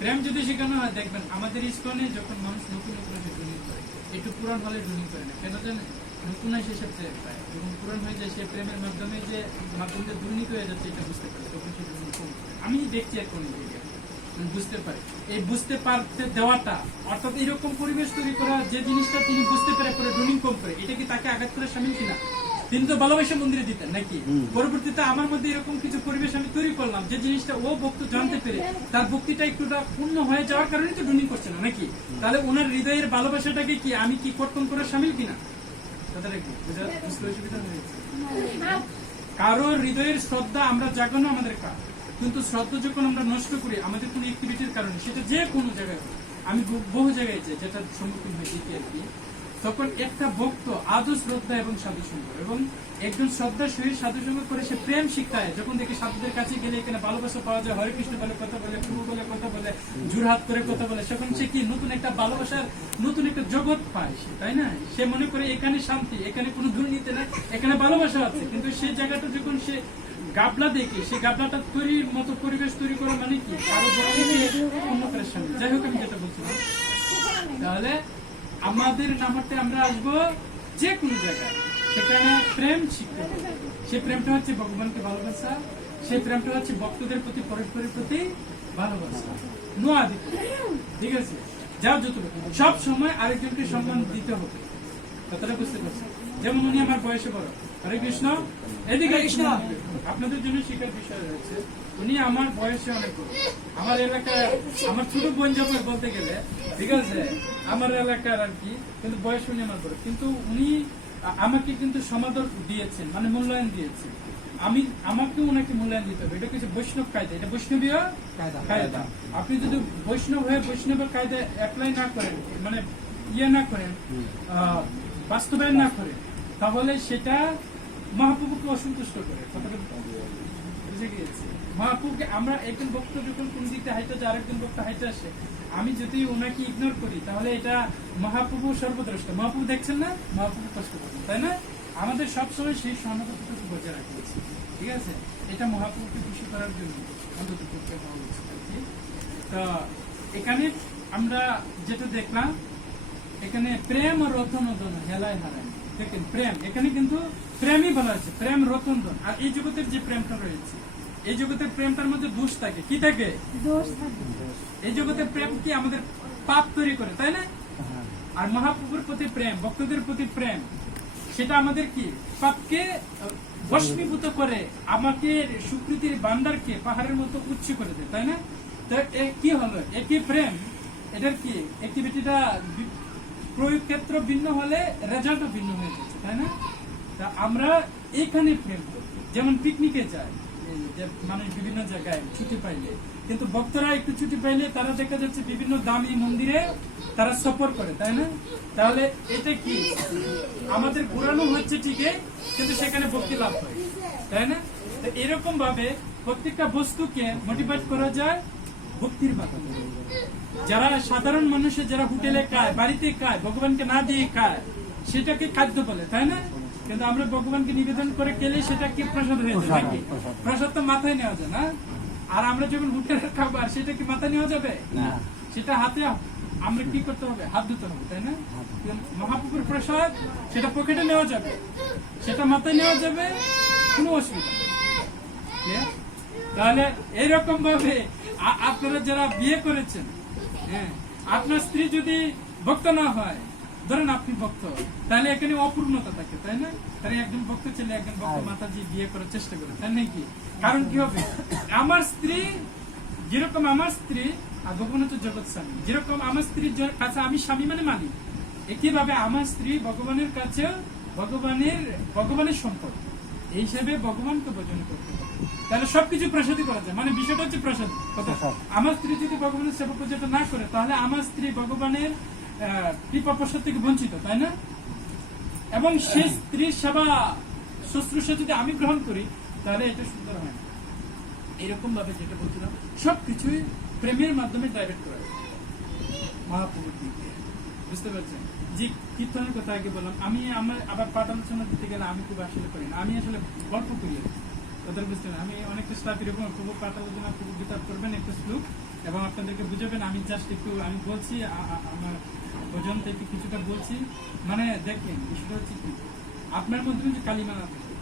প্রেম যদি শেখানো হয়, দেখবেন আমাদের ইস্কনে যখন মানুষ নতুন নতুন এসে ড্রোনিং করে, একটু পুরান হলে ড্রোনিং করে না, কেন জানেন? নতুন এসে সে প্রেম পায়, যখন পুরান হয়ে যায় সে প্রেমের মাধ্যমে যে মাধ্যমে দুর্নীতি হয়ে যাচ্ছে এটা বুঝতে পারে, তখন সে ড্রোনিং কম করে। আমি দেখছি আর কোন জায়গায় বুঝতে পারে, এই বুঝতে পারতে দেওয়াটা, অর্থাৎ এরকম পরিবেশ তৈরি করা যে জিনিসটা তিনি বুঝতে পেরে পরে ড্রোনিং কম করে, এটা কি তাকে আঘাত করে সামিল কিনা? তিনি তো ভালোবাসা মন্দিরে দিতেন নাকি? পরবর্তীতে আমার মধ্যে এরকম কিছু পরিবেশ আমি তৈরি করলাম যে জিনিসটা ও ভক্ত জানতে পেরে তার ভক্তিটা একটুটা পূর্ণ হয়ে যাওয়ার কারণে তো ড্রোনিং করছে না নাকি? তাহলে ওনার হৃদয়ের ভালোবাসাটাকে কি আমি কি কর্তন করে সামিল কিনা? কথাটা কি বুঝতে অসুবিধা হয়েছে? কারোর হৃদয়ের শ্রদ্ধা আমরা জাগানো আমাদের কাজ, কিন্তু শ্রদ্ধা যখন আমরা নষ্ট করি আমাদের কোন অ্যাক্টিভিটির কারণে, সেটা যে কোনো জায়গায় হোক, আমি বহু জায়গায় যাই যেটার সম্মুখীন হয়েছি আর কি, তখন একটা ভক্ত আদৌ শ্রদ্ধা এবং সাধু সঙ্গ, এবং একজন শ্রদ্ধা সহিত সাধু সঙ্গ করে সে প্রেম শিক্ষায়, যখন দেখি সাধুদের কাছে গেলে এখানে ভালোবাসা পাওয়া যায়, হরে কৃষ্ণ বলে কথা বলে, প্রভু বলে কথা বলে, জোরহাত করে কথা বলে, তখন সে কি নতুন একটা ভালোবাসার নতুন একটা জগৎ পায় সে, তাই না? সে মনে করে এখানে শান্তি, এখানে কোনো দুর্নীতি নাই, এখানে ভালোবাসা আছে। কিন্তু সেই জায়গাটা যখন সে গাবলা দেখে, সেই গাবলাটা তৈরির মতো পরিবেশ তৈরি করা মানে কি আরো অন্যতার সামনে। যাই হোক, আমি যেটা বলছিলাম, তাহলে আমাদের নামতে আমরা আসবো যে কোনো জায়গায়, সেখানে প্রেম শিখতে হবে। সেই প্রেমটা হচ্ছে ভগবানকে ভালোবাসা, সেই প্রেমটা হচ্ছে ভক্তদের প্রতি, পরস্পরের প্রতি ভালোবাসা, নোয়া দিতে, ঠিক আছে? যাও যতটুকু, সব সময় আরেকজনকে সম্মান দিতে হবে, কথাটা বুঝতে পারছি? যেমন উনি আমার বয়সে বড়, হরে কৃষ্ণ, এদিকে কৃষ্ণ, আপনাদের জন্য শিখার বিষয় রয়েছে, উনি আমার বয়সে অনেক বড়, আমার এলাকায় আমার ছোট বোন যাবে বলতে গেলে, ঠিক আছে, আমার এলাকার আর কি, কিন্তু বয়স উনি আমার বড়, কিন্তু উনি আমাকে কিন্তু সমাদর দিয়েছেন, মানে মূল্যায়ন দিয়েছেন। আমাকেও ওনাকে মূল্যায়ন দিতে হবে, এটা কিছু বৈষ্ণব কায়দা, এটা বৈষ্ণবীয় কায়দা। আপনি যদি বৈষ্ণব হয়ে বৈষ্ণব কায়দা অ্যাপ্লাই না করেন, মানে না করেন, বাস্তবায়ন না করেন, তাহলে সেটা মহাপ্রভুকে অসন্তুষ্ট করে। বুঝে গিয়েছে? মহাপ্রভুকে আমরা একজন ভক্ত যখন কোন দিকটা হাইতে যায়, আরেকজন ভক্ত হাইতে আসে, আমি যদি ওনাকে ইগনোর করি, তাহলে এটা মহাপ্রভু সর্বদ্রষ্ট, মহাপ্রভু দেখছেন না, মহাপ্রভু কষ্ট করবেন, তাই না? আমাদের সবসময় সেই সহানুভূতিটুকু বজায় রাখা উচিত, ঠিক আছে? এটা মহাপ্রভুকে খুশি করার জন্য অন্তত করতে হওয়া উচিত আর কি। তো এখানে আমরা যেটা দেখলাম, এখানে প্রেম ও রতন হেলায় হারায়, দেখেন প্রেম, এখানে কিন্তু প্রেমই বলা হচ্ছে, প্রেম রতন। আর এই জগতের যে প্রেমটা রয়েছে, এই জগতের প্রেমটার মধ্যে দোষ থাকে, কি থাকে? এই জগতের প্রেম কি আমাদের পাপ তৈরি করে, তাই না? আর মহাপ্রভুর প্রতি প্রেম, ভক্তদের প্রতি প্রেম, সেটা আমাদের কি পাপকে ভস্মীভূত করে, আমাকে সুকৃতির ভান্ডারকে পাহাড়ের মতো উচ্চ করে দেয়, তাই না? তো কি হলো, একই প্রেম, এটার কি অ্যাক্টিভিটিটা প্রয়োগ ক্ষেত্র ভিন্ন হলে রেজাল্টও ভিন্ন হয়ে যাচ্ছে, তাই না? তা আমরা এইখানে প্রেম করি, যেমন পিকনিকে যাই, মানুষ বিভিন্ন জায়গায় ছুটি পাইলে, কিন্তু ভক্তরা একটু ছুটি পাইলে তারা দেখা যাচ্ছে বিভিন্ন দামি মন্দিরে তারা সফর করে, তাই না? তাহলে এটা কি আমাদের ঘোরানো হচ্ছে ঠিকই, কিন্তু সেখানে ভক্তি লাভ হয়, তাই না? এরকম ভাবে প্রত্যেকটা বস্তুকে মোটিভেট করা যায় ভক্তির মাধ্যমে। যারা সাধারণ মানুষের, যারা হোটেলে খায়, বাড়িতে খায়, ভগবানকে না দিয়ে খায়, সেটাকে খাদ্য বলে, তাই না? কিন্তু আমরা ভগবানকে নিবেদন করে খেলে সেটা কি প্রসাদ হয়ে যায় নাকি? প্রসাদ তো মাথায় নেওয়া যায় না। আর আমরা যখন হোটেলের খাবার, সেটা কি মাথায় নেওয়া যাবে? সেটা হাতে আমরা কি করতে হবে? হাত ধুতে হবে, তাই না? মহাপ্রভুর প্রসাদ সেটা পকেটে নেওয়া যাবে, সেটা মাথায় নেওয়া যাবে, কোনো অসুবিধা নেই। তাহলে এইরকম ভাবে আপনারা যারা বিয়ে করেছেন, হ্যাঁ, আপনার স্ত্রী যদি ভক্ত না হয়, ধরেন আপনি ভক্ত, তাহলে এখানে অপূর্ণতা থাকে, তাই না? তাহলে একজন ভক্ত ছেলে একজন ভক্ত মাতাজি বিয়ে করার চেষ্টা করে, তাই নাকি? কারণ কি হবে, আমার স্ত্রী যেরকম আমার স্ত্রী, আর ভগবান হচ্ছে জগৎ স্বামী, যেরকম আমার স্ত্রীর কাছে আমি স্বামী মানে মালিক, একইভাবে আমার স্ত্রী ভগবানের কাছে ভগবানের সম্পদ, এই হিসাবে ভগবানকে ভজন করতে হবে। তাহলে সবকিছু প্রসাদই করা যায়, মানে বিষয়টা হচ্ছে প্রসাদ। আমার স্ত্রী যদি ভগবানের সেবা পূজাটা না করে, তাহলে আমার স্ত্রী ভগবানের কৃপা প্রসাদ থেকে বঞ্চিত, তাই না? এবং সে স্ত্রীর সেবা শুশ্রূষা যদি আমি গ্রহণ করি, তাহলে এটা সুন্দর হয় না। এরকম ভাবে যেটা বলছিলাম, সবকিছুই প্রেমের মাধ্যমে ডাইরেক্ট করা যায় মহাপ্রভুর দিক দিয়ে, বুঝতে পারছেন? যে কীর্তনের কথা আগে বললাম, আমি আমার আবার পাঠ আলোচনা দিতে গেলে আমি খুব আসলে করি না, আমি আসলে গল্প করি, কথাটা বুঝতে পারেন। আমি অনেক চেষ্টা এরকম খুব আলোচনা খুব বিতাপ করবেন একটু শ্লোক এবং আপনাদেরকে বুঝাবেন। আমি জাস্ট একটু আমি বলছি আমার ওজন থেকে কিছুটা বলছি। মানে দেখেন বিষয়টা হচ্ছে কি, আপনার মধ্যে যে কালিমা,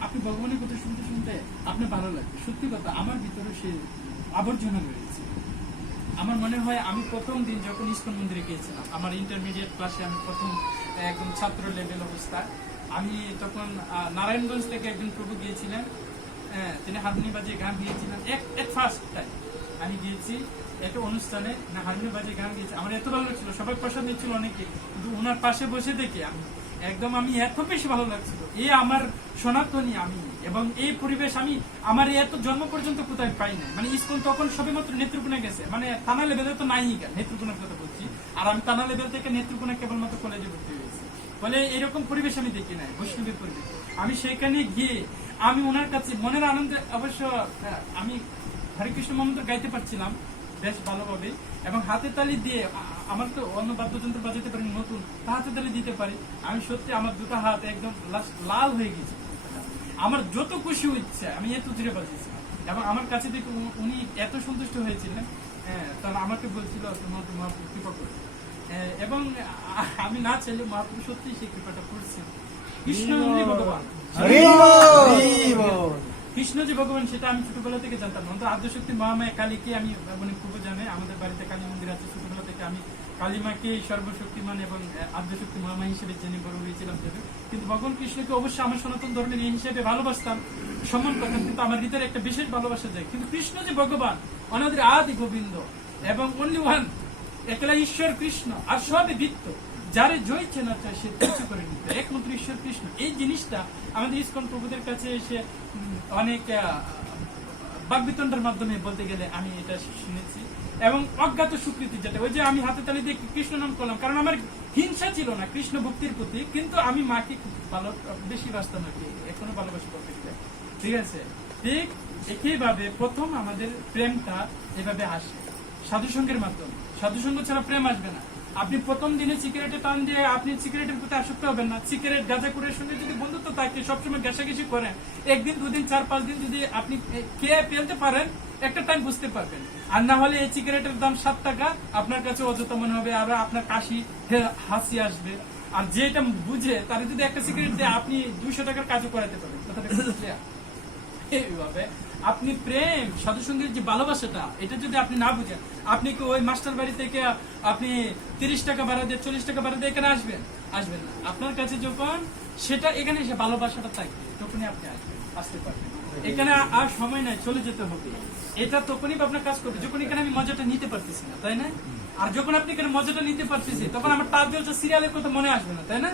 আপনি ভগবানের কথা শুনতে শুনতে আপনার ভালো লাগবে। সত্যি কথা, আমার ভিতরে সে আবর্জনা রয়েছে। আমার মনে হয় আমি প্রথম দিন যখন ইস্কন মন্দিরে গিয়েছিলাম, আমার ইন্টারমিডিয়েট ক্লাসে আমি প্রথম একদম ছাত্র লেভেল অবস্থা, আমি তখন নারায়ণগঞ্জ থেকে একজন প্রভু গিয়েছিলেন, তিনি হারমোনি বাজিয়ে গান গিয়েছিলেন। এক ফার্স্ট টাইম আমি গিয়েছি একটা অনুষ্ঠানে, না হারমোনি বাজিয়ে গান গিয়েছি। আমার এত ভালো লাগছিল, সবাই প্রসাদ দিচ্ছিল অনেকে, কিন্তু ওনার পাশে বসে দেখে আমি এত বেশি ভালো লাগছিল। এই আমার সনাতনী আমি, এবং এই পরিবেশ আমি আমার এত জন্ম পর্যন্ত কোথায় পাই না। মানে ইস্কন তখন সবে মাত্র নেত্রকোনা গেছে, মানে থানা লেভেলে তো নাই, নেত্রকোনার কথা বলছি। আর আমি থানা লেভেল থেকে নেত্রকোনা কেবলমাত্র কলেজে ভর্তি হয়েছি, বলে এরকম পরিবেশ আমি দেখি নাই, বৈষ্ণবের পরিবেশ। আমি সেখানে গিয়ে আমি ওনার কাছে মনের আনন্দে, অবশ্য আমি হরে কৃষ্ণ মন্ত্র গাইতে পারছিলাম বেশ ভালোভাবে, এবং হাতে তালি দিয়ে, আমার তো অন্য বাদ্যযন্ত্র বাজাতে পারি নতুন, হাতে তালি দিতে পারি। আমি সত্যি আমার দুটো হাত একদম লাল হয়ে গেছে। আমার যত খুশি হচ্ছে আমি এত জোরে বাজিয়েছিলাম, এবং আমার কাছে দেখে উনি এত সন্তুষ্ট হয়েছিলেন। তারা আমাকে বলছিল তোমার কৃপা করে, এবং আমি না চাইলে মহাপ্রভু সত্যি সেই কৃপাটা করছেন। কৃষ্ণ ভগবান, কৃষ্ণ যে ভগবান সেটা আমি ছোটবেলা থেকে জানতাম না। আদ্যশক্তি মহামায়া কালীকে আমি মানে খুব জানে, আমাদের বাড়িতে কালী মন্দির আছে। ছোটবেলা থেকে আমি কালীমাকে সর্বশক্তিমান এবং আদ্যশক্তি মহামায়া হিসেবে জেনে বড় হয়েছিলাম। কিন্তু ভগবান কৃষ্ণকে অবশ্যই আমার সনাতন ধর্মের এই হিসেবে ভালোবাসতাম, সম্মান করতাম, কিন্তু আমার ভিতরে একটা বিশেষ ভালোবাসা যায়। কিন্তু কৃষ্ণ যে ভগবান, অনাদি আদি গোবিন্দ এবং অনলি ওয়ান, একলা ঈশ্বর কৃষ্ণ, আর সবই বৃত্ত, যারে জয় চেনা চায় সে কিছু করে নিতে, একমাত্র ঈশ্বর কৃষ্ণ। এই জিনিসটা আমাদের ইস্কন প্রভুদের কাছে এসে অনেক বাকবিতণ্ডার মাধ্যমে বলতে গেলে আমি এটা শুনেছি, এবং অজ্ঞাত স্বীকৃতি, যেটা ওই যে আমি হাতে তালি দিয়ে কৃষ্ণ নাম করলাম, কারণ আমার হিংসা ছিল না কৃষ্ণ ভক্তির প্রতি, কিন্তু আমি মাকে খুব ভালো বেশি বাসতাম আর কি, এখনো ভালোবাসি বলতে গেলে। ঠিক আছে, ঠিক একইভাবে প্রথম আমাদের প্রেমটা এভাবে আসে সাধুসঙ্গের মাধ্যমে। সাধুসঙ্গ ছাড়া প্রেম আসবে না। আপনি প্রথম দিনে সিগারেটে টান দিয়ে আপনি সিগারেটের প্রতি আসক্ত হবেন না। সিগারেট গাঁজাখুরের সঙ্গে যদি বন্ধুত্ব থাকে, সবসময় ঘেঁষাঘেঁষি করেন, একদিন দুদিন 4-5 দিন যদি আপনি খেয়ে ফেলতে পারেন, একটা টাইম বুঝতে পারবেন। আর না হলে এই সিগারেটের দাম 7 টাকা, আপনার কাছে অযথা মনে হবে, আর আপনার কাশি হাসি আসবে। আর যেটা বুঝে তারা যদি একটা সিগারেট দিয়ে আপনি 200 টাকার কাজও করাতে পারেন। কথাটা এইভাবে আপনি প্রেম সাধুসঙ্গের যে ভালোবাসাটা, এটা যদি আপনি না বুঝেন, আপনি কি ওই মাস্টার বাড়ি থেকে আপনি 30 টাকা ভাড়া দিয়ে 40 টাকা ভাড়া দিয়ে এখানে আসবেন না। আপনার কাছে যখন সেটা এখানে এসে ভালোবাসাটা থাকবে, তখনই আপনি আসতে পারবেন। এখানে আর সময় নাই, চলে যেতে হবে। এটা তখনই আপনার কাজ করবে যখন এখানে আমি মজাটা নিতে পারতেছি না, তাই না? আর যখন আপনি এখানে মজাটা নিতে পারতেছি, তখন আমার তার জলসা সিরিয়ালের কথা মনে আসবে না, তাই না?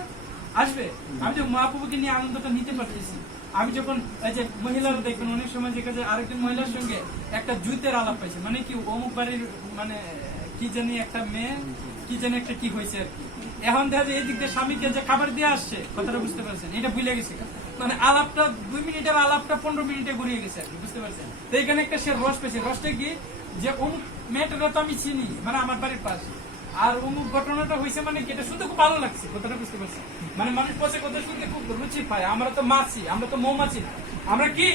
আসবে। আমি যে মহাপ্রভুকে নিয়ে আনন্দটা নিতে পারতেছি। আমি যখন এই যে মহিলারা দেখবেন অনেক সময় দেখা যায় আরেকজন মহিলার সঙ্গে একটা জুতের আলাপ পাইছে, মানে কি অমুক বাড়ির মানে কি জানি একটা মেয়ে কি জানি একটা কি হয়েছে আর কি, এখন দেখা যায় এই দিক দিয়ে স্বামীকে যে খাবার দিয়ে আসছে, কথাটা বুঝতে পারছেন? এটা ভুলে গেছে, মানে আলাপটা 2 মিনিটের আলাপটা 15 মিনিটে ঘুরিয়ে গেছে আর কি, বুঝতে পারছেন? তো এখানে একটা সে রস পেয়েছে। রসটা কি যে অমুক মেয়েটা তো আমি চিনি, মানে আমার বাড়ির পাশে, আর অমুক ঘটনাটা হয়েছে, মানে কি এটা শুনতে খুব ভালো লাগছে, কথাটা বুঝতে পারছি? মানে মানুষ পচে কথা শুনতে খুব রুচি পায়। আমরা তো মাছি, আমরা তো মৌমাছি না, আমরা কি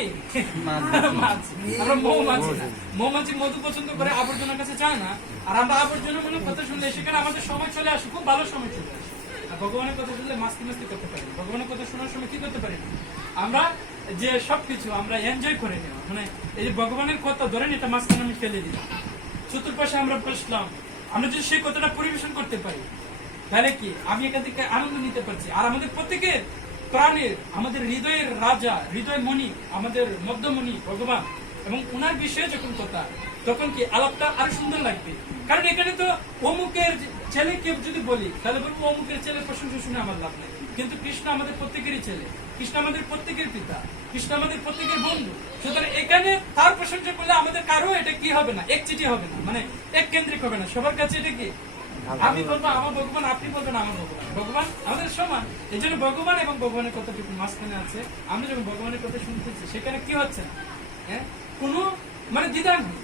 মাছি, আমরা মৌমাছি না। মৌমাছি মধু পছন্দ করে, আবর্জনার কাছে চায় না। আর আমরা আবর্জনা মনে কথা শুনলে সেখানে আমাদের সময় চলে আসে, খুব ভালো সময় চলে আসে। আর ভগবানের কথা শুনলে মাস্তি মাস্তি করতে পারি, ভগবানের কথা শোনার সময় কি করতে পারি না, আমরা যে সবকিছু আমরা এনজয় করে নেওয়া, মানে এই যে ভগবানের কথা ধরেন এটা মাঝখানে আমি ফেলে দিলাম, চতুর্পাশে আমরা বসলাম, আমরা যদি সেই কথাটা পরিবেশন করতে পারি, তাহলে কি আমি এখান থেকে আনন্দ নিতে পারছি। আর আমাদের প্রত্যেকের প্রাণের, আমাদের হৃদয়ের রাজা, হৃদয় মণি, আমাদের মধ্যমণি ভগবান, এবং ওনার বিষয়ে যখন কথা, তখন কি আলাপটা আরো সুন্দর লাগবে। কারণ এখানে তো অমুকের ছেলেকে যদি বলি, তাহলে বলবো অমুকের ছেলের প্রশংসা শুনে আমার লাভ নেই। কিন্তু কৃষ্ণ আমাদের প্রত্যেকেরই ছেলে, কৃষ্ণ আমাদের প্রত্যেকের পিতা, কৃষ্ণ আমাদের প্রত্যেকের বন্ধু। সুতরাং এখানে তার প্রশংসা করলে আমাদের কারো এটা কি হবে না, একচিটি হবে না, মানে এক কেন্দ্রিক হবে না। সবার কাছে এটা কি আমি বলবো আমার ভগবান, আপনি বলবেন আমার ভগবান, ভগবান আমাদের সমান। এই জন্য ভগবান এবং ভগবানের কথা যখন মাঝখানে আছে, আমরা যখন ভগবানের কথা শুনতেছি, সেখানে কি হচ্ছে না, হ্যাঁ, কোনো মানে দ্বিধা নেই।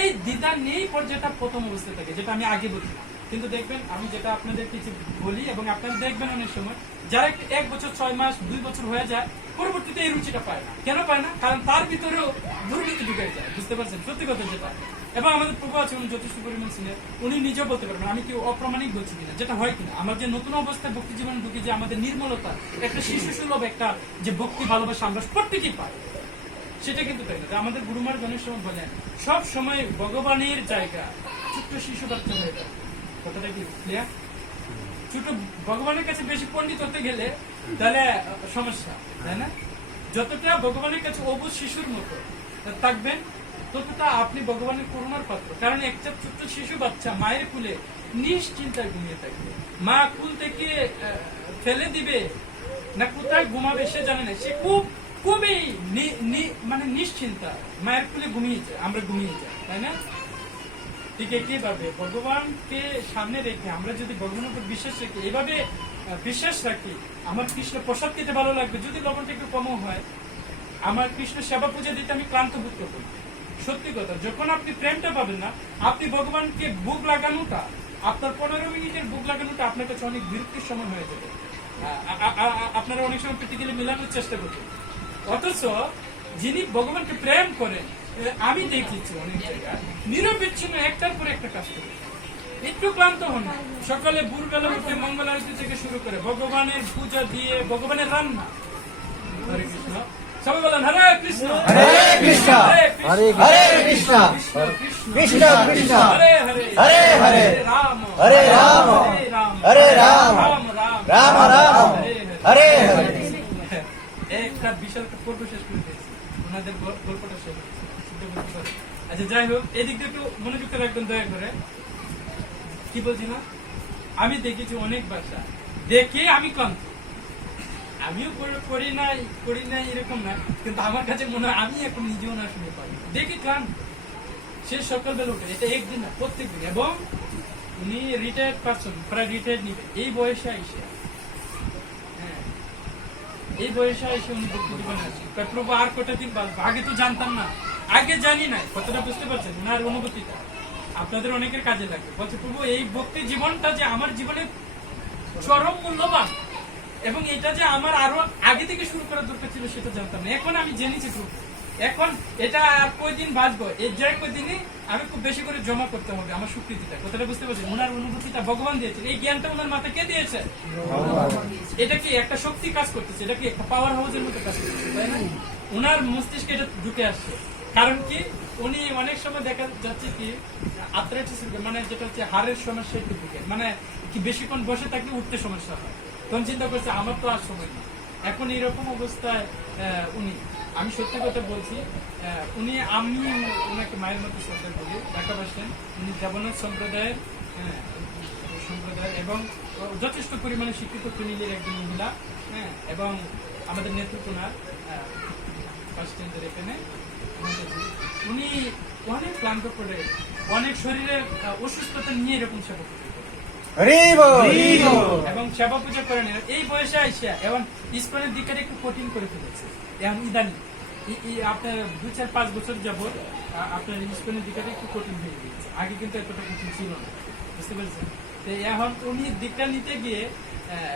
এই দ্বিধা নেই পর্যায়টা প্রথম অবস্থায় থাকে, যেটা আমি আগে বলছিলাম। কিন্তু দেখবেন আমি যেটা আপনাদের কিছু বলি এবং আপনারা দেখবেন অনেক সময় যারা একটু 1 বছর 6 মাস 2 বছর হয়ে যায় পরবর্তীতে এই রুচিটা পায় না। কেন পায় না? কারণ তার ভিতরেও দুর্নীতি ঢুকে যায়, বুঝতে পারছেন? সত্যি কথা যেটা। এবং আমাদের প্রভু আছে, উনি যথেষ্ট পরিমাণ ছিলেন, উনি নিজেও বলতে পারবেন আমি কি অপ্রামাণিক বলছি কিনা, যেটা হয় কিনা। আমার যে নতুন অবস্থায় ভক্তি জীবনে ঢুকি, যে আমাদের নির্মলতা, একটা শিশু সুলভ একটা যে ভক্তি ভালোবাসা আমরা প্রত্যেকেই পাই, সেটা কিন্তু তাই না। আমাদের গুরুমার গণের সময় বলেন সব সময় ভগবানের জায়গা ছোট্ট শিশু বাচ্চা হয়ে যায়। কথাটা কি ক্লিয়ার? ছোট ভগবানের কাছে বেশি পণ্ডিত হতে গেলে তাহলে সমস্যা, তাই না? যতটা ভগবানের কাছে অবুঝ শিশুর মতো থাকবেন ততটা আপনি ভগবানের করুণার পাত্র। কারণ একটা ছোট্ট শিশু বাচ্চা মায়ের কুলে নিশ্চিন্তায় ঘুমিয়ে থাকবে, মা কুল থেকে ফেলে দিবে না কোথায় ঘুমাবে সে জানে না, সে খুবই মানে নিশ্চিন্তা মায়ের কুলে ঘুমিয়ে যায়, আমরা ঘুমিয়ে যাই, তাই না? ঠিক একইভাবে ভগবানকে সামনে রেখে আমরা যদি ভগবানের উপর বিশ্বাস রাখি, এইভাবে বিশ্বাস রাখি আমার কৃষ্ণ প্রসাদ খেতে ভালো লাগবে, যদি লবণটা একটু কমও হয়, আমার কৃষ্ণ সেবা পূজা দিতে আমি ক্লান্ত বোধ করবো। সত্যি কথা, যখন আপনি প্রেমটা পাবেন না, আপনি ভগবানকে বুক লাগানোটা, আপনার 15 মিনিটের বুক লাগানোটা আপনার কাছে অনেক বিরক্তির সময় হয়ে যাবে। আপনারা অনেক সময় প্র্যাকটিক্যালি মেলানোর চেষ্টা করবেন। অথচ যিনি ভগবানকে প্রেম করেন, আমি দেখেছি অনেক জায়গায় নিরবিচ্ছিন্ন একটার পর একটা কাজ করে, একটু ক্লান্ত হন। সকালে ভোরবেলা উঠে মঙ্গল আরতি থেকে শুরু করে ভগবানের পূজা দিয়ে ভগবানের রান্না। হরে কৃষ্ণ, সবাই বলেন হরে কৃষ্ণ, হরে কৃষ্ণ, হরে কৃষ্ণ, কৃষ্ণ কৃষ্ণ, হরে হরে, হরে হরে, রাম হরে রাম, হরে রাম, রাম রাম, রাম রাম, হরে হরে। একটা বিশাল একটা পর্ব শেষ করে দিয়েছি, ওনাদের গল্পটা শেষ হয়েছে। আচ্ছা যাই হোক, এদিক দিয়ে একটু মনোযুক্ত রাখবেন দয়া করে। কি বলছি না, আমি দেখেছি অনেক বাচ্চা দেখে আমি ক্লান্ত, আমিও করি নাই এরকম না, কিন্তু আমার কাছে মনে হয় আমি এখন নিজেও না শুনে পারি, দেখি ক্লান্ত। সে সকালবেলা উঠে, এটা একদিন না প্রত্যেক দিন, এবং উনি রিটায়ার্ড পারসন, প্রায় রিটায়ার্ড নিবে এই বয়সে এসে, এই বয়সে এসে উনি ভক্তি জীবনে আছে। প্রভু আর কটা দিন বাঁচবো, আগে তো জানতাম না, আগে জানি নাই, কতটা বুঝতে পারছেন ওনার অনুভূতিটা আপনাদের অনেকের কাজে লাগবে। বলছে প্রভু এই ভক্তি জীবনটা যে আমার জীবনে চরম মূল্যবান, এবং এটা যে আমার আরো আগে থেকে শুরু করার দরকার ছিল সেটা জানতাম না, এখন আমি জেনেছি প্রভু। এখন এটা আর কয়দিন বাঁচবো, এর জায়গায় কয়দিনই আমি খুব বেশি করে জমা করতে হবে আমার স্বীকৃতিটা। কথাটা বুঝতে পারছেন? ওনার অনুভূতিটা ভগবান দিয়েছেন, এই জ্ঞানটা ওনার মাথায় কে দিয়েছে? এটা কি একটা শক্তি কাজ করতেছে, এটা কি একটা পাওয়ার হাউসের মতো কাজ করতেছে, তাই না? ওনার মস্তিষ্কে এটা ঢুকে আসছে। কারণ কি, উনি অনেক সময় দেখা যাচ্ছে কি আর্থ্রাইটিস, মানে যেটা হচ্ছে হাড়ের সমস্যা একটু ঢুকে, মানে কি বেশিক্ষণ বসে থাকলে উঠতে সমস্যা হয়, তখন চিন্তা করছে আমার তো আর সময় নেই। এখন এইরকম অবস্থায় উনি, আমি সত্যি কথা বলছি, আমি ওনাকে মায়ের মতো শ্রদ্ধা করি, ঢাকা বাসেন। উনি দেবনাথ সম্প্রদায়ের এবং যথেষ্ট পরিমাণে শিক্ষিত ফ্যামিলির একজন মহিলা, এবং আমাদের নেতৃত্বনার ফার্স্ট স্ট্যান্ডের এখানে উনি অনেক ক্লান্ত করে, অনেক শরীরে অসুস্থতা নিয়ে এরকম সেবা করতে এবং সেবা পূজা করেন। এই বয়সে আইসা এবং ইস্কনের দিকে একটু কঠিন করে ফেলেছে এখন ইদানি, আপনার 2-4-5 বছর যাবত আপনার ইস্কনের দিকটা একটু কঠিন হয়ে গিয়েছে, আগে কিন্তু এতটা কঠিন ছিল না, বুঝতে পেরেছেন? তো এখন উনি দিকটা নিতে গিয়ে,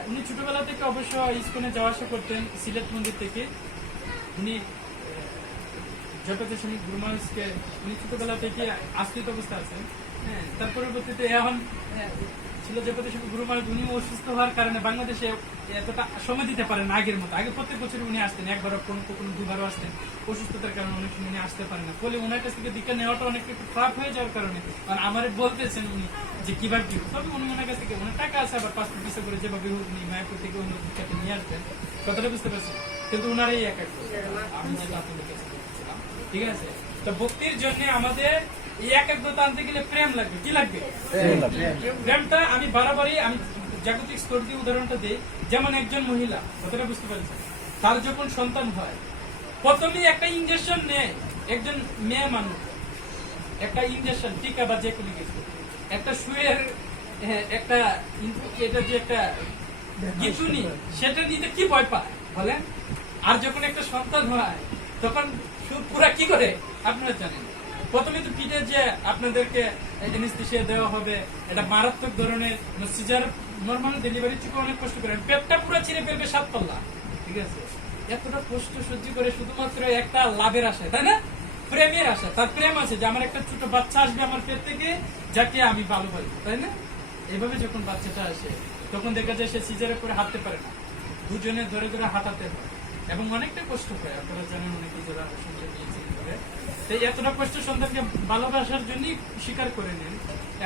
উনি ছোটবেলা থেকে অবশ্য ইস্কনে যাওয়া আসা করতেন সিলেট মন্দির থেকে। উনি জগতের সঙ্গে গুরু মানুষকে উনি ছোটবেলা থেকে আশ্রিত অবস্থা আছেন। তার পরবর্তীতে এখন ছিল জগতের সঙ্গে গুরু মানুষ, উনি অসুস্থ হওয়ার কারণে বাংলাদেশে এতটা সময় দিতে পারেন আগের মতো। আগে প্রত্যেক বছর উনি আসতেন, একবারও কখনো 2বারও আসতেন, অসুস্থতার কারণে অনেক সময় উনি আসতে পারেন না, ফলে ওনার কাছ থেকে দীক্ষা নেওয়াটা অনেক একটু খারাপ হয়ে যাওয়ার কারণে আমার বলতেছেন উনি যে কিভাবে কি, তবে উনি ওনার কাছ থেকে অনেক টাকা আছে, আবার পাসপোর্ট ভিসা করে যেভাবে হোক উনি মায়াপুর থেকে অন্য দীক্ষাকে নিয়ে আসবেন, কথাটা বুঝতে পারছেন? কিন্তু ওনার এই এক আমি যেটা আপনাদের কাছে বলছিলাম, ঠিক আছে? তো ভক্তির জন্য আমাদের এই একাগ্রতা আনতে গেলে প্রেম লাগবে। কি লাগবে? প্রেমটা আমি বারবারই আমি জাগতিক স্তর দিয়ে উদাহরণটা দিই। যেমন একজন মহিলা, কথাটা বুঝতে পারছেন, তার যখন সন্তান হয় প্রথমেই একটা ইঞ্জেকশন নেয়, একজন মেয়ে মানুষ একটা ইঞ্জেকশন, টিকা বা যে কোনো কিছু, একটা সুয়ের একটা এটা যে একটা গিচুনি, সেটা নিতে কি ভয় পায় বলেন? আর যখন একটা সন্তান হয় তখন পুরা কি করে আপনারা জানেন, প্রথমে তো পিঠে যে আপনাদেরকে অ্যানেস্থেসিয়া দেওয়া হবে, এটা মারাত্মক ধরনের সিজার, নরমাল ডেলিভারি থেকে অনেক কষ্ট করে পেটটা পুরো ছিঁড়ে ফেলবে 7 পাল্লা, ঠিক আছে? এতটা কষ্ট সহ্য করে শুধুমাত্র একটা লাভের আশায়, তাই না? প্রেমের আশা, তার প্রেম আছে যে আমার একটা ছোট বাচ্চা আসবে আমার পেট থেকে, যাকে আমি ভালোবাসি, তাই না? এভাবে যখন বাচ্চাটা আসে তখন দেখা যায় সে সিজারে করে হাঁটতে পারে না, দুজনে ধরে ধরে হাঁটাতে হয় এবং অনেকটা কষ্ট হয়। আপনারা জানেন অনেকে যারা সংসার নিয়েছেন করে, তো এতটা কষ্ট সন্তানকে ভালোবাসার জন্যই স্বীকার করে নেন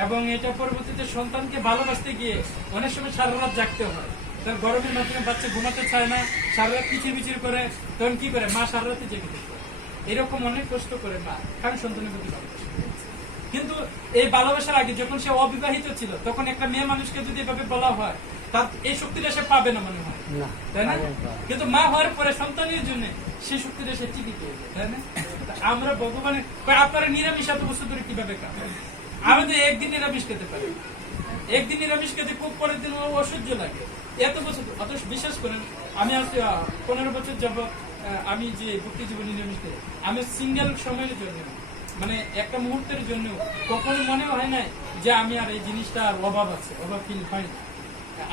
এবং এটা পরবর্তীতে সন্তানকে ভালোবাসতে গিয়ে অনেক সময় সারা রাত জাগতে হয়। তার গরমের মাধ্যমে বাচ্চা ঘুমাতে চায় না, সারা রাত কিচির মিচির করে, তখন কি করে? মা সারা রাতে জেগে থাকে। এরকম অনেক কষ্ট করে মা, কারণ সন্তানের প্রতি ভালোবাসা। কিন্তু এই ভালোবাসার আগে যখন সে অবিবাহিত ছিল, তখন একটা মেয়ে মানুষকে যদি এভাবে বলা হয়, তার এই শক্তিটা সে পাবে না মনে হয়, তাই না? কিন্তু মা হওয়ার পরে সন্তানের জন্য সেই শক্তিটা সে ঠিকই পেয়ে যায়, তাই না? আমরা ভগবানের আপনারা নিরামিষ এত বছর ধরে কিভাবে খাবেন? আমরা তো একদিন নিরামিষ খেতে পারি, একদিন নিরামিষ খেতে খুব পরের দিন অসহ্য লাগে, এত বছর। অথচ বিশ্বাস করেন, আমি আজ 15 বছর যাব আমি যে ভক্তি জীবন নিরামিষ খেতে, আমি সিঙ্গেল সময়ের জন্য, মানে একটা মুহূর্তের জন্য কখনো মনে হয় না যে আমি আর এই জিনিসটার অভাব আছে, অভাব ফিল হয় না,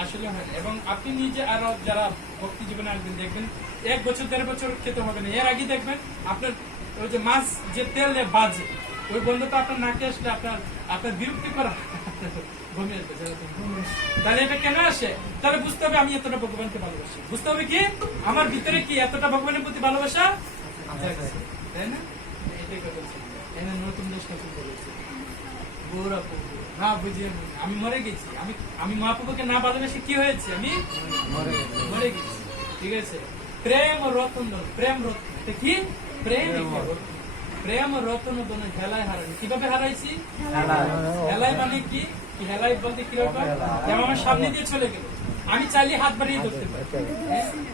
আসলে হয় না। এবং আপনি নিজে আরো যারা ভক্তি জীবনে আসবেন দেখবেন 1 বছর 1.5 বছর খেতে হবে না, এর আগে দেখবেন আপনার ওই যে মাছ যে তেল বাজে ওই গন্ধটা আপনার নাকে আসলে আপনার বিরক্তি করা বমি আসবে। তাহলে এটা কেন আসে? তাহলে বুঝতে হবে আমি এতটা ভগবানকে ভালোবাসি, বুঝতে হবে কি আমার ভিতরে কি এতটা ভগবানের প্রতি ভালোবাসা, তাই না? এটাই কথা ছিল। এখানে নতুন দেশ কথা বলেছে গৌরাপু না বুঝিয়ে আমি মরে গেছি, আমি মহাপ্রভুকে না ভালোবেসে কি হয়েছে? আমি মরে গেছি, ঠিক আছে? প্রেম রতন, প্রেম রতন কি? প্রেম রতন দোনো হেলায় হারাই। কিভাবে হারাইছি? হেলায় মানে কি? হেলায় বলতে কিরকম? যেমন আমার সামনে দিয়ে চলে গেল, আমি চাইলে হাত বাড়িয়ে ধরতে পারি,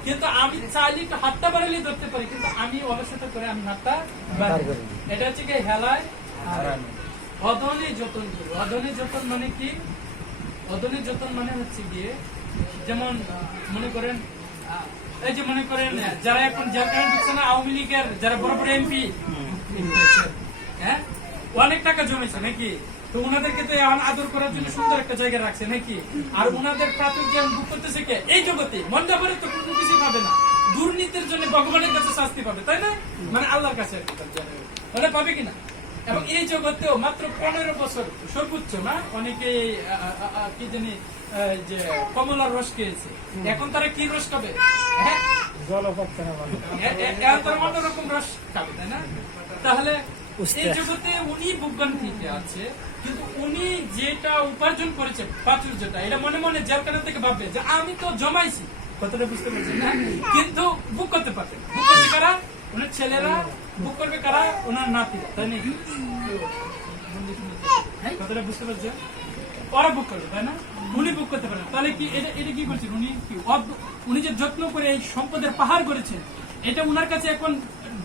কিন্তু আমি চাইলে হাতটা বাড়িয়ে ধরতে পারি, কিন্তু আমি অলসতা করে আমি হাতটা বাড়িয়ে। এটা হচ্ছে কি হেলায় হারানো। অদনে যতন করি। অদনে যতন মানে কি? অদনে যতন মানে হচ্ছে গিয়ে যেমন মনে করেন এই যে মনে করেন যারা এখন জেলখানায় ঢুকছে না, আওয়ামী লীগের যারা বড় বড় এমপি, হ্যাঁ, অনেক টাকা জমেছে নাকি, তো উনাদেরকে তো আদর করার জন্য সুন্দর একটা জায়গা রাখছে নাকি, আর উনাদের প্রাথমিক জ্ঞান বুক করতেছে কে? এই জগতে। মন্দা করে তো কোনো কিছুই পাবে না, দুর্নীতির জন্য ভগবানের কাছে শাস্তি পাবে, তাই না? মানে আল্লাহর কাছে মানে পাবে কিনা। এবং এই জগতেও মাত্র 15 বছর সর্বোচ্চ না, অনেকে কি জানি যে কমলার রস খেয়েছে, এখন তারা কি রস খাবে? অন্যরকম রস খাবে, তাই না? তাহলে এই জগতে উনি ভগবান থেকে আছে, কিন্তু উনি যেটা উপার্জন করেছে প্রাচুর্যটা, এটা মনে মনে জেলখানা থেকে ভাববে যে আমি তো জমাইছি, কথাটা বুঝতে পারছেন না? কিন্তু বুক করতে পারবেন। বুক করবে কারা? ওনার ছেলেরা, বুক করবে কারা? ওনার নাতিরা, তাই নাকি? কথাটা বুঝতে পারছেন? ওরা বুক করবে, তাই না? উনি বুক করতে পারেন। তাহলে কি এটা কি করছেন? উনি যে যত্ন করে এই সম্পদের পাহাড় করেছেন, এটা উনার কাছে এখন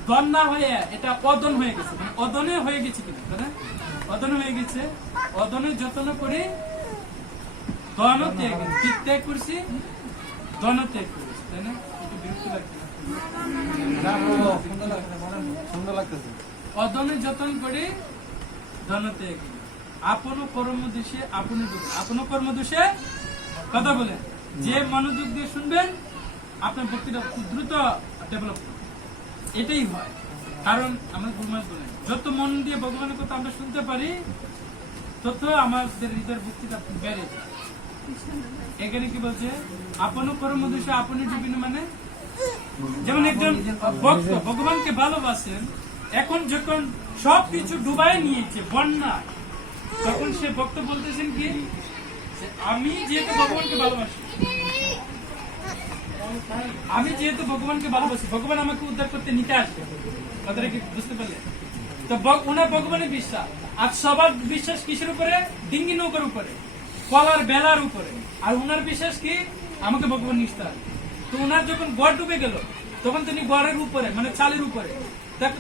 দন না হয়ে এটা অদন হয়ে গেছে, মানে অদনে হয়ে গেছে কিনা, তাই না? অদন হয়ে গেছে। অদনে যত্ন করে দন ত্যাগ করছি, দন ত্যাগ করেছি, তাই না? একটু বিরক্ত লাগছে অদনে যতন করে ধন ত্যাগ, আপন কর্ম দেশে আপনি আপন কর্ম দোষে কথা বলে যে মনোযোগ দিয়ে শুনবেন আপনার ভক্তিটা খুব দ্রুত ডেভেলপ করবে। এটাই হয়, কারণ আমরা গুরুমাস বলেন যত মন দিয়ে ভগবানের কথা আমরা শুনতে পারি তত আমাদের হৃদয়ের ভক্তিটা বেড়ে যায়। এখানে কি বলছে? আপন কর্ম দোষে আপনি ডুবিন, মানে যেমন একজন ভক্ত ভগবানকে ভালোবাসেন, এখন যখন সবকিছু ডুবাই নিয়েছে বন্যা, তখন সে ভক্ত বলতেছেন কি? আমি যেহেতু ভগবানকে ভালোবাসি, ভগবান আমাকে উদ্ধার করতে নিতে আসবে। কথাটা কি বুঝতে পারলে? তো ওনার ভগবানের বিশ্বাস, আর সবার বিশ্বাস কিসের উপরে? ডিঙ্গি নৌকার উপরে, কলার বেলার উপরে। আর উনার বিশ্বাস কি? আমাকে ভগবান নিতে আসবে। তো উনার যখন গড় ডুবে গেল, তখন তিনি গড়ের উপরে, মানে চালের উপরে,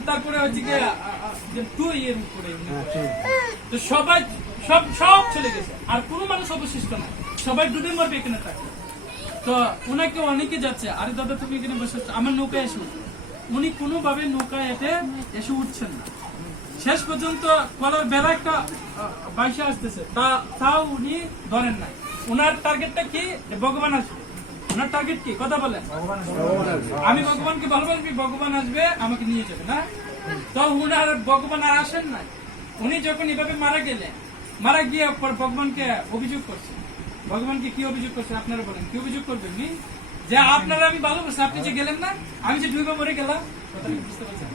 তারপরে হচ্ছে গিয়ে এর উপরে, তো সবাই সব চলে গেছে, আর কোনো মানুষ অবশিষ্ট নাই, সবাই ডুবে মরবে এখানে থাকে। তো উনাকে অনেকে যাচ্ছে, আরে দাদা তুমি এখানে বসে আমার নৌকায় এসে, উনি কোনোভাবে নৌকায় এসে উঠছেন না, শেষ পর্যন্ত বেলা একটা 22 আসতেছে, তাও উনি ধরেন নাই। ওনার টার্গেটটা কি? যে ভগবান আসবে। ওনার টার্গেট কি? কথা বলেন। আমি ভগবানকে ভালোবাসবি, ভগবান আসবে আমাকে নিয়ে যাবে না। তো উনার ভগবান আর আসেন নাই। উনি যখন এভাবে মারা গিয়ে ভগবানকে অভিযোগ করছেন। ভগবানকে কি অভিযোগ করছেন আপনারা বলেন? কি অভিযোগ করবেন? যে আপনারা আমি ভালোবাসি, আপনি যে গেলেন না, আমি যে ডুবে মরে গেলাম। কথাটা কি বুঝতে পারছেন?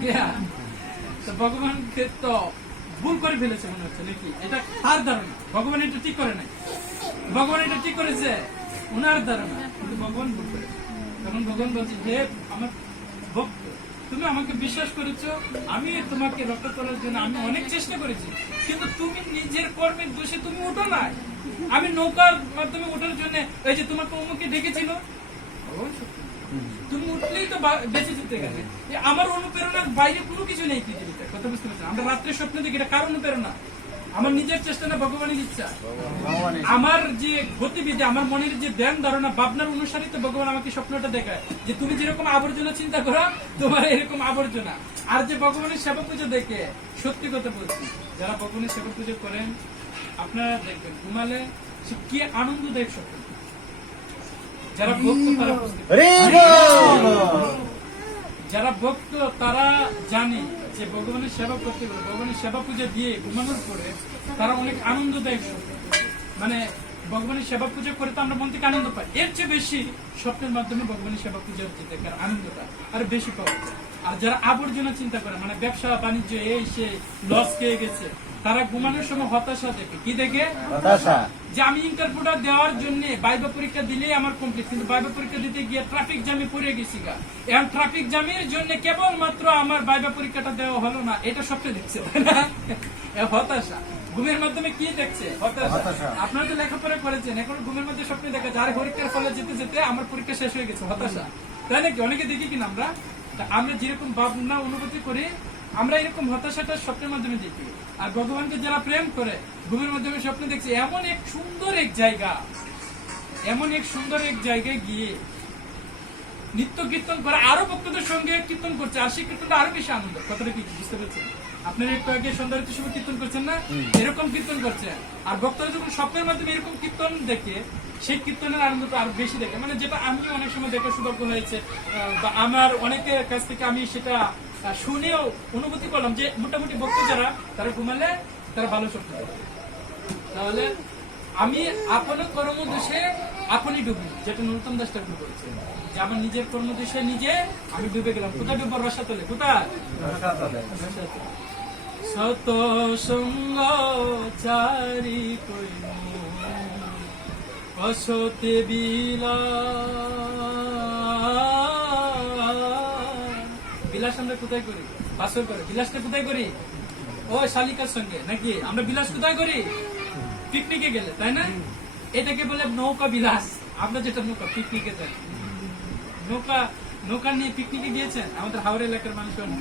তো ভগবানকে তো ভুল করে ফেলেছে মনে হচ্ছে নাকি? এটা তার ধারণা, ভগবান এটা ঠিক করে নাই। ভগবান এটা ঠিক করেছে উনার ধারণা, কিন্তু ভগবান ভুল করে। তখন ভগবান বলছে, হে আমার ভক্ত, তুমি আমাকে বিশ্বাস করেছো, আমি তোমাকে রক্ষা করার জন্য আমি অনেক চেষ্টা করেছি, কিন্তু তুমি নিজের কর্মের দোষে তুমি উঠো নাই। আমি নৌকার মাধ্যমে ওঠার জন্য এই যে তোমাকে অমুকে ডেকেছিল, তুমি উঠলেই তো বেঁচে যেতে গেলে। আমার অনুপ্রেরণার বাইরে কোনো কিছু নেই পৃথিবীতে। কথা বুঝতে পারছেন? আমরা রাত্রে স্বপ্ন দেখি, এটা কার অনুপ্রেরণা? আমার নিজের চেষ্টা না, ভগবানের ইচ্ছা। আমার যে গতিবিধি, আমার মনের যে ধ্যান ধারণা ভাবনার অনুসারে তো ভগবান আমাকে স্বপ্নটা দেখায় যে তুমি যেরকম আবর্জনা চিন্তা করো, তোমার এরকম আবর্জনা। আর যে ভগবানের সেবা পুজো দেখে, সত্যি কথা বলছি, যারা ভগবানের সেবা পুজো করেন আপনারা দেখবেন ঘুমালে সে কি আনন্দদায়ক স্বপ্ন। যারা ভক্ত তারা বুঝতে পারে। যারা ভক্ত তারা জানে যে ভগবানের সেবা করতে গেলে, ভগবানের সেবা পূজা দিয়ে ঘুমানোর পরে তারা অনেক আনন্দদায়ক স্বপ্ন। মানে ভগবানের সেবা পূজা করে তো আমরা মন থেকে আনন্দ পাই, এর চেয়ে বেশি স্বপ্নের মাধ্যমে ভগবানের সেবা পূজার যে দেখার আনন্দটা আর বেশি পাওয়া যায়। আর যারা আবর্জনা চিন্তা করে, মানে ব্যবসা বাণিজ্য এই সে লস খেয়ে গেছে, তারা ঘুমানোর সময় হতাশা দেখে। কি দেখে? হতাশা। যে আমি ইন্টারভিউটা দেওয়ার জন্য ভাইবা পরীক্ষা দিলেই আমার কমপ্লিট, কিন্তু ভাইবা পরীক্ষা দিতে গিয়ে ট্রাফিক জ্যামে পড়ে গেছি গা। এখন ট্রাফিক জ্যামের জন্য কেবলমাত্র আমার ভাইবা পরীক্ষাটা দেওয়া হলো না, এটা স্বপ্নে দেখছে, তাই না? হতাশা। ঘুমের মাধ্যমে কি দেখছে? হতাশা। আপনারা তো লেখাপড়া করেছেন, এখন ঘুমের মধ্যে স্বপ্নে দেখা যায় পরীক্ষার ফলে যেতে যেতে আমার পরীক্ষা শেষ হয়ে গেছে, হতাশা। তাই নাকি? অনেকে দেখি কিনা আমরা যেরকম ভাবনা অনুভূতি করি, আমরা এরকম হতাশাটা স্বপ্নের মাধ্যমে দেখি। আর ভগবানকে যারা প্রেম করে ঘুমের মাধ্যমে স্বপ্ন দেখছে এমন এক সুন্দর এক জায়গায় গিয়ে নিত্য কীর্তন করে, আরো ভক্তদের সঙ্গে কীর্তন করছে, আর সেই কীর্তনটা আরো বেশি আনন্দ। কথাটা কি বুঝতে পারছেন? আপনারা একটু আগে সন্ধ্যা ঋতুর সময় কীর্তন করছেন না, এরকম কীর্তন করছেন। আর ভক্তরা যখন স্বপ্নের মাধ্যমে এরকম কীর্তন দেখে, সেই কীর্তনের আনন্দটা আরো বেশি দেখে। মানে যেটা আমি অনেক সময় দেখার সৌভাগ্য হয়েছে, বা আমার অনেকের কাছ থেকে আমি সেটা শুনেও অনুভূতি করলাম যে মোটামুটি ভক্ত যারা, তারা ঘুমালে তারা ভালো স্বপ্ন দেখে। তাহলে আমি আপন কর্ম দোষে আপনি ডুবি, যেটা নূতন দাস ঠাকুর বলছে, যে আমার নিজের কর্ম দোষে নিজে আমি ডুবে গেলাম। কোথায় ডুববো? রসাতলে। কোথায়? শত সঙ্গ চারি কইল অসতে বিলাস আমরা কোথায় করি? বাসর করে। বিলাসটা কোথায় করি? ও শালিকার সঙ্গে নাকি? আমরা বিলাস কোথায় করি? পিকনিকে গেলে, তাই না? এটাকে বলে নৌকা বিলাস। আমরা যেটা নৌকা পিকনিকে যাই, নৌকা নিয়ে পিকনিকে গিয়েছেন? আমাদের হাওড়া এলাকার মানুষ